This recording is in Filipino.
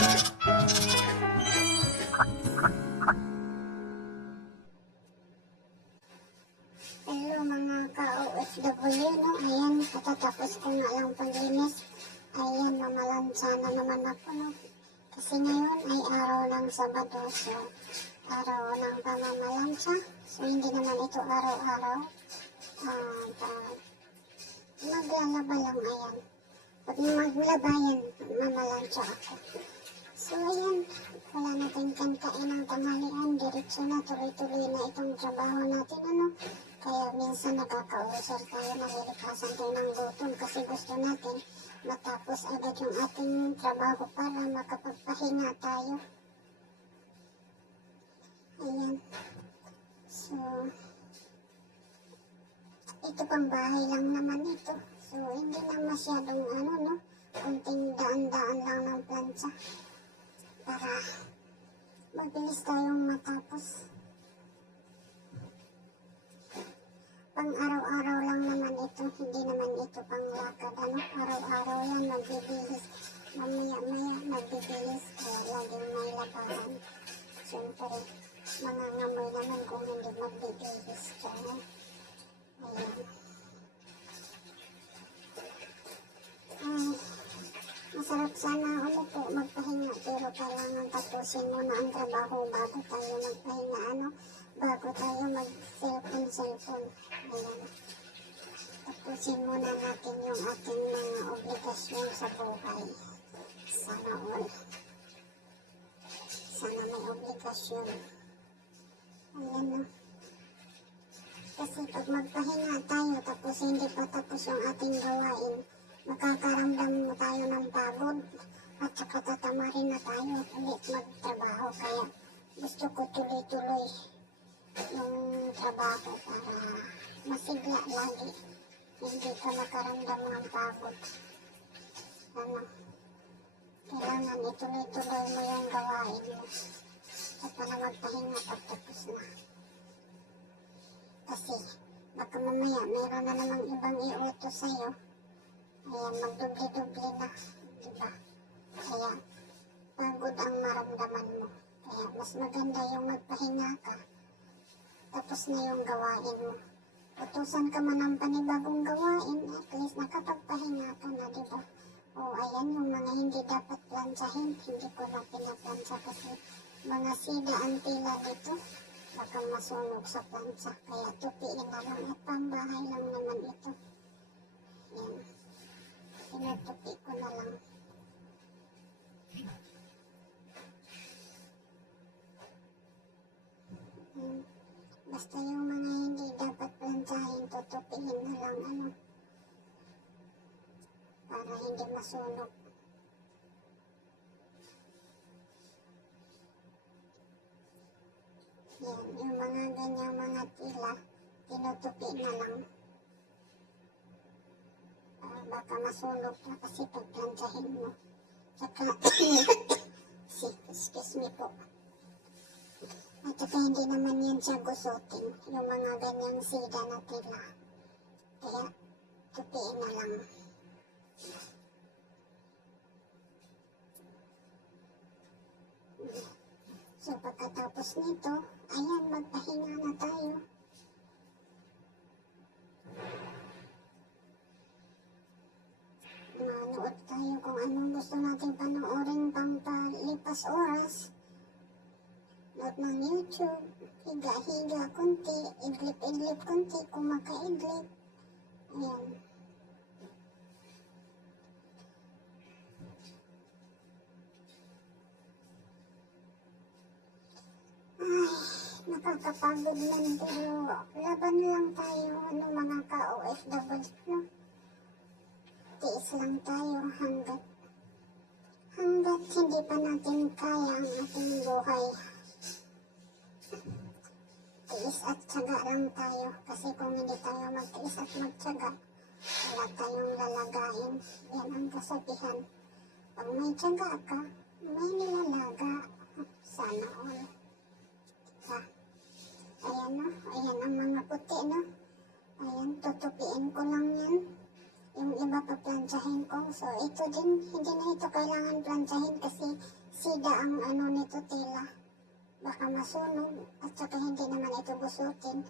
Hello mga ka-OFW, no? Ayan, katatapos ko nga lang paglinis. Ayan, mamalansa na naman ako, no? Kasi ngayon ay araw ng Sabado, so araw ng pamamalansa. So hindi naman ito araw-araw. Maglalaba lang, ayan. Pag maglaba yan, mamalansa ako. So ayan, wala natin kankain ng tanghalian. Diretso na, tuloy-tuloy na itong trabaho natin, ano? Kaya minsan nakaka-ulcer tayo, nalilikasan tayo ng gutom kasi gusto natin matapos agad yung ating trabaho para makapagpahinga tayo. Ayan. So, ito pang bahay lang naman ito. So, hindi na masyadong no? Kunting daan-daan lang ng plancha para mabilis tayong matapos. Pang araw-araw lang naman ito, hindi naman ito pang lakad, ano? Araw-araw yan, magbibihis. Mamaya-maya, magbibihis, kaya laging may labahan. Siyempre, mangangamoy naman kung hindi magbibihis ka, no? Ayan. Masarap sana po magpahinga, pero kailangan tapusin muna ang trabaho bago tayo magpahinga, ano? Bago tayo mag-cellphone. Ayan. Tapusin muna natin yung ating mga obligasyon sa buhay. Sana all. Sana may obligasyon. Ayan, no? Kasi pag magpahinga tayo tapos hindi pa tapos yung ating gawain, makakaramdam mo tayo ng pagod at saka tatamarin na tayo ulit magtrabaho. Kaya gusto ko tuloy-tuloy yung trabaho para masigla lagi. Hindi ka makaramdam ng pagod. Ano? Kailangan ituloy-tuloy mo yung gawain mo at para magpahinga pagtapos na. Kasi baka mamaya mayroon na namang ibang iutos sa'yo. Ayan, magdubli-dubli na, diba? Kaya pagod ang maramdaman mo. Kaya mas maganda yung magpahinga ka. Tapos na yung gawain mo. Utusan ka man ng panibagong gawain, at least nakapagpahinga ka na, diba? O ayan, yung mga hindi dapat plansahin, hindi ko na pinaplansa kasi mga sida ang tila dito. Baka masunog sa plansa, kaya tupiin na lang at pambahay lang naman ito. Yan. Pinutupi ko na lang. Basta yung mga hindi dapat plansahin, tutupiin na lang, ano, para hindi masunog. Yan, yung mga ganyang mga tila, tinutupi na lang. Baka masunog na kasi pagplansahin mo. Saka, excuse me po. At saka hindi naman yan siya gusutin, yung mga ganyang sida na tila. Kaya, tupiin na lang. So, pagkatapos nito, ayan, magpahinga na tayo. Manood tayo kung anong gusto natin panoorin pang palipas oras. Nood ng YouTube, higa-higa kunti, idlip-idlip kunti kung makaidlip. Ayan. Nakakapagod man, pero laban lang tayo, ano, mga ka-OFW, no? Tiis lang tayo hanggat hindi pa natin kaya ang ating buhay. Tiis at tiyaga lang tayo, kasi kung hindi tayo magtiis at magtiyaga, wala tayong lalagain. Yan ang kasabihan. Pag may tiyaga ka, may nilalaga. Sana all. Ayan, no? Ayan ang mga puti, no? Ayan, tutupiin ko lang yan. Yung iba pa plantsahin ko. So, ito din, hindi na ito kailangan plantsahin kasi sida ang ano nito tela. Baka masunog at saka hindi naman ito busutin.